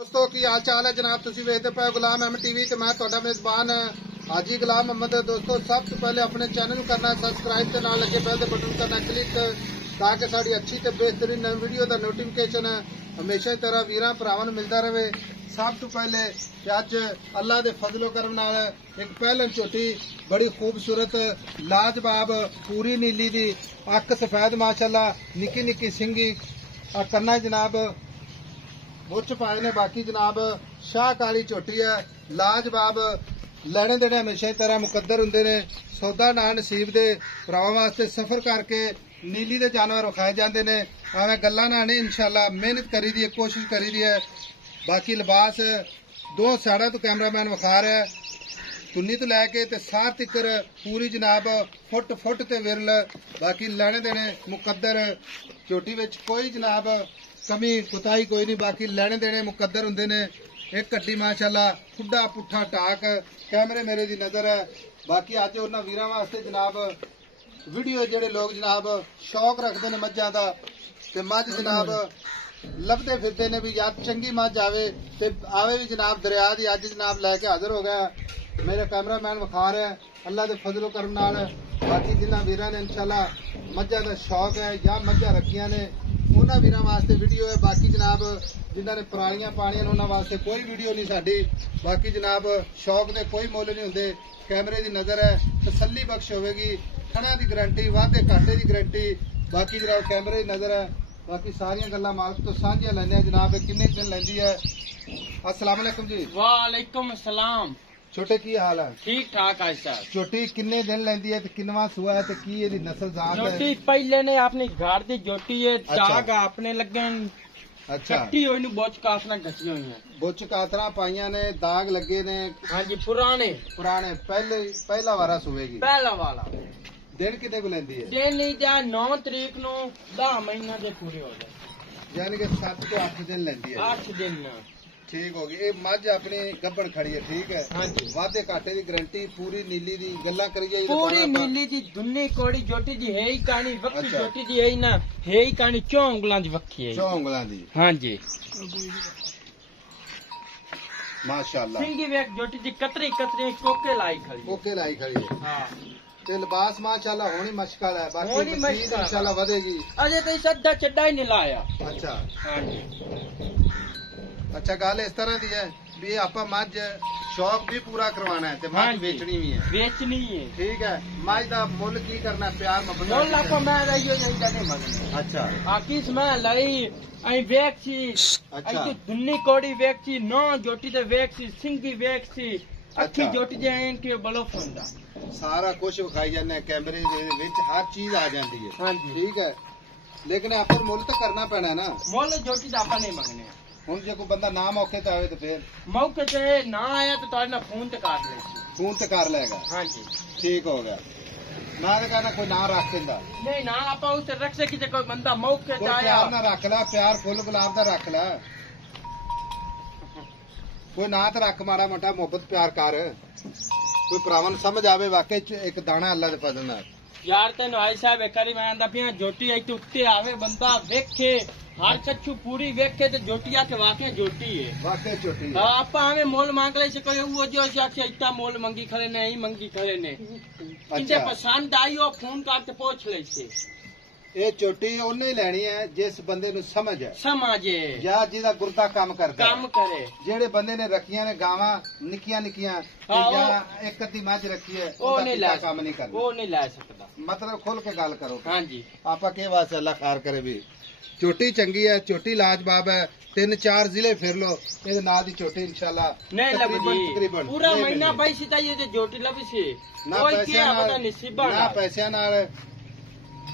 दोस्तों की हाल चाल है जनाब, तुम वेखते पे गुलाम अहमद टीवी ते मैं तुहाडा मेजबान हाजी गुलाम अहमद। दोस्तों सब तो पहले अपने चैनल करना सबसक्राइब ते नाल लगे बेल दे बटन करना क्लिक ताकि साड़ी अच्छी ते बेहतरीन नवी वीडियो का नोटिफिकेशन हमेशा ही तरह वीरां भरावां नूं मिलता रहे। सब तो पहले अज अल्लाह के फजलो करम नाल एक पहलन झोटी बड़ी खूबसूरत लाजवाब पूरी नीली दी अख सफेद माशाअल्लाह निक्की निक्की सिंगी करना जनाब मुच पाए ने। बाकी जनाब शाह काली झोटी है लाजवाब लैने देने हमेशा ही तरह मुकद्दर हुंदे ने। सौदा ना नसीब दे भरावां वास्ते सफर करके नीली दे जानवर विखाए जाते हैं। एवं गल्लां ना नहीं इंशाअल्लाह मेहनत करी दी है कोशिश करी दी है। बाकी लिबास दो साइडा तो कैमरामैन विखा रहा है तुन्नी तो लैके ते सार तिकर पूरी जनाब फुट फुट ते विरल। बाकी लैने देने मुकद्दर झोटी विच कोई जनाब कमी कुताही कोई नहीं। बाकी लैने देने मुकद्दर हुंदे ने। एक कड्डी माशाअल्लाह खुड्डा पुट्ठा टाक कैमरे मेरे दी नजर है। बाकी अज उन्हां वीरां वास्ते जनाब वीडियो जेडे लोग जनाब शौक रखते ने मझां दा ते मझ जनाब लभदे फिरदे ने भी यार चंगी मझ आवे ते आवे भी जनाब दरिया दी अज जनाब लैके हाजिर हो गया मेरे कैमरामैन विखा रहे हैं अल्लाह के फजलो करम नाल। बाकी जिन्हां वीरां ने इंशाअल्लाह मझां दा शौक है या मझां रखियां ने उन्हां वीरां वास्ते वीडियो है। बाकी जनाब जिन्हां ने पुरानियां पाणियां ने उन्हां वास्ते कोई वीडियो नहीं साडी। बाकी जनाब शौक दे कोई मुल नहीं हुंदे कैमरे दी नजर है तसल्ली बख्श होवेगी थणियां दी गारंटी वाधे घाटे दी गारंटी। बाकी जनाब कैमरे दी नजर है। बाकी सारियां गल्लां मालक तो साझियां लैंदे जनाब किन्ने दिन लैंदी है। अस्सलाम वालेकुम जी। वालेकुम सलाम। छोटे की हाल है? ठीक ठाक है सर। छोटी किन्ने दिन लैंदी है ते किन्नवा सुआ है ते की एदी नस्ल जात है? जोटी पहले ने अपनी घर दी जोटी है दाग अपने लगन अच्छा कट्टी होई नु बोच कासना घटी हुई है बुच कातरा पाइयां ने दाग लगे ने। हां जी पुराने पुराने पहला वारा सुवेगी पहला वाला। दिन कितने को लेंदी है? दिन नहीं जा 9 तारीख नु 10 महीना दे पूरे हो जाए यानी कि 7 तो 8 दिन लेंदी है। 8 दिन ठीक होगी। ये मझ अपनी गब्बन खड़ी है ठीक है। हाँ जी वादे घाटे की गारंटी पूरी नीली दी गल्ला करी जाए पूरी नीली दी दुन्नी कोड़ी जोटी दी है ही कहानी वक्की अच्छा। जोटी दी है ही ना है ही कहानी 4 उंगलां दी वक्की है 4 उंगलां दी। हां जी माशाअल्लाह सिंगी वेख जोटी दी कतरी कतरी कोके लाई खड़ी ओके लाई खड़ी है। हां ते लिबास माशाअल्लाह होनी मुश्किल है। बाकी होनी मशीन मुश्किल इंशाअल्लाह बढ़ेगी। अजे तो सद्दा चड्डा ही नहीं लाया। अच्छा हां जी अच्छा गल इस तरह दी है भी आपा मझ शौक भी पूरा करवाना है ते मझ बेचनी भी है। बेचनी है ठीक है। मझ दा मुल की करना है प्यार मोहब्बत मोल आपा मैं रहियो नहीं जाने मंगने। अच्छा आकिस मैं लई आई वेक्सी अच्छा। आई तो दुन्नी कोड़ी वेक्सी नौ जोटी ते वेक्सी सिंगी वेक्सी अच्छी अच्छा। जोटी जे के बलो फंदा सारा कुछ विखाई जाने कैमरे दे विच हर चीज आ जाती है। हां जी ठीक है लेकिन आपको मुल तो करना पैना है ना। मोल जोटी दा आपा नहीं मंगने हुन जे कोई बंदा ना मौके ते आवे तो फिर मौके ते ना आया तो तारे ना फोन ते काट ले। फोन ते कर लेगा। हां जी ठीक हो गया। मैं तो कहना कोई ना रख देंदा नहीं ना आपा उसे रख से कि कोई बंदा मौके ते कोई आया प्यार ना रख ला प्यार फुल गुलाब दा रख ला कोई ना तो रख माड़ा मोटा मोहब्बत प्यार कर कोई भरावां नूं समझ आवे वाकई च एक दाना अल्लाह दे फजल नाल। यार तेन आई साहब एक बारी मैं आंदा पिया जोटी आई तो उत्ते आवे बंदा वेखे हर कच्छु पूरी वेखे ते जोटिया के वाकई जोटी है वाकई छोटी है। आपा हमें मोल मांग ले से कोई वो जो आके इतना मोल मंगी खड़े ने ही मंगी खड़े ने इनके अच्छा पसंद आई हो फोन करके पूछ ले से ये चोटी उन्हें ही लेनी है जिस बंदे नूं समझ है समझे या जिहदा गुरदा काम करदा काम करे जेड़े बंदे ने रखियां ने गावां निक्कियां निक्कियां हाँ, या एक अद्धी मझ रखी है वो उनदा नहीं पिता ला काम नहीं करदा। वो नहीं ला सकता। मतलब खुल के गल करो। हाँ जी आपा के वास्ते अल्लाह खार करे भी चोटी चंगी है चोटी लाजवाब है 3-4 जिले फिर लो ये नाल दी चोटी इंशाल्लाह नहीं लबदी तकरीबन पूरा महीना पैसे चाहिए तो जोटी लबी से ना कोई पैसे क्या पता नसीबा ना पैसे नाल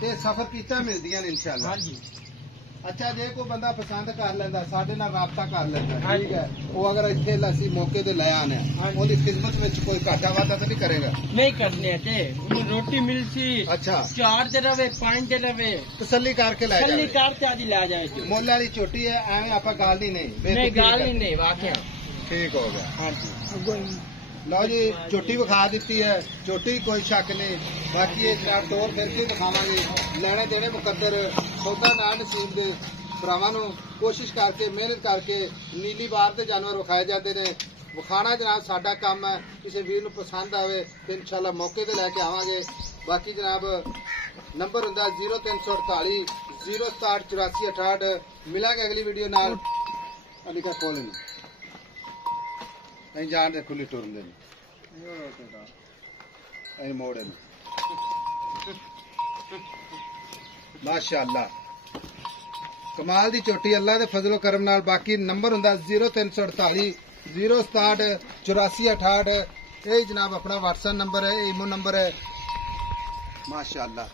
ते सफर कीता मिलदियां ने इंशाल्लाह। हां जी अच्छा जे कोई बंदा पसंद कर लेंदा साडे नाल राबता कर लेंदा हाँ ठीक है वो अगर इत्थे लसी मौके ते ले आने हाँ जी। ओदी खिदमत विच कोई घाटा वाधा तो नहीं करेगा? नहीं करने थे उन्हें रोटी मिलसी अच्छा 4 दिन रवे 5 दिन रवे तसल्ली करके ले छल्ली जावे। कार से आदि ला जाए जो मुल वाली चोटी है एवं आपा गाली नहीं नहीं बेवकूफी गाली करनी। नहीं वाकई ठीक हो गया। हाँ जी लो जी चोटी विखा दी है चोटी कोई शक नहीं। बाकी ये टोर फिर के दिखावांगे लैने देने मुकद्दर सौदा ना नसीब दे ਭਰਾਵਾਂ ਨੂੰ ਕੋਸ਼ਿਸ਼ ਕਰਕੇ ਮਿਹਨਤ ਕਰਕੇ ਨੀਲੀ ਬਾਰ ਦੇ ਜਾਨਵਰ ਵਿਖਾਏ ਜਾਂਦੇ ਨੇ। ਵਿਖਾਣਾ ਜਨਾਬ ਸਾਡਾ ਕੰਮ ਹੈ। ਕਿਸੇ ਵੀਰ ਨੂੰ ਪਸੰਦ ਆਵੇ ਤੇ ਇਨਸ਼ਾਅੱਲਾ ਮੌਕੇ ਤੇ ਲੈ ਕੇ ਆਵਾਂਗੇ। ਬਾਕੀ ਜਨਾਬ ਨੰਬਰ ਹੁੰਦਾ 0348 067 8468। ਮਿਲਾਂਗੇ ਅਗਲੀ ਵੀਡੀਓ ਨਾਲ। ਅਲਿਕਾ ਕੋਲ ਨਹੀਂ ਅਸੀਂ ਜਾਣ ਦੇ ਖੁੱਲੀ ਟੁਰਨ ਦੇ ਅਸੀਂ ਮੋੜੇ ਨੂੰ ਮਾਸ਼ਾਅੱਲਾ ਕਮਾਲ ਦੀ ਝੋਟੀ ਅੱਲਾ ਦੇ ਫਜ਼ਲੋ ਕਰਮ ਨਾਲ। ਬਾਕੀ ਨੰਬਰ ਹੁੰਦਾ 0348 067 8468। ਇਹ ਜਨਾਬ ਆਪਣਾ WhatsApp ਨੰਬਰ ਹੈ, ਈਮੋ ਨੰਬਰ ਹੈ। माशाअल्लाह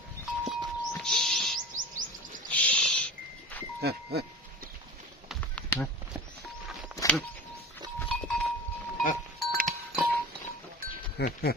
हाँ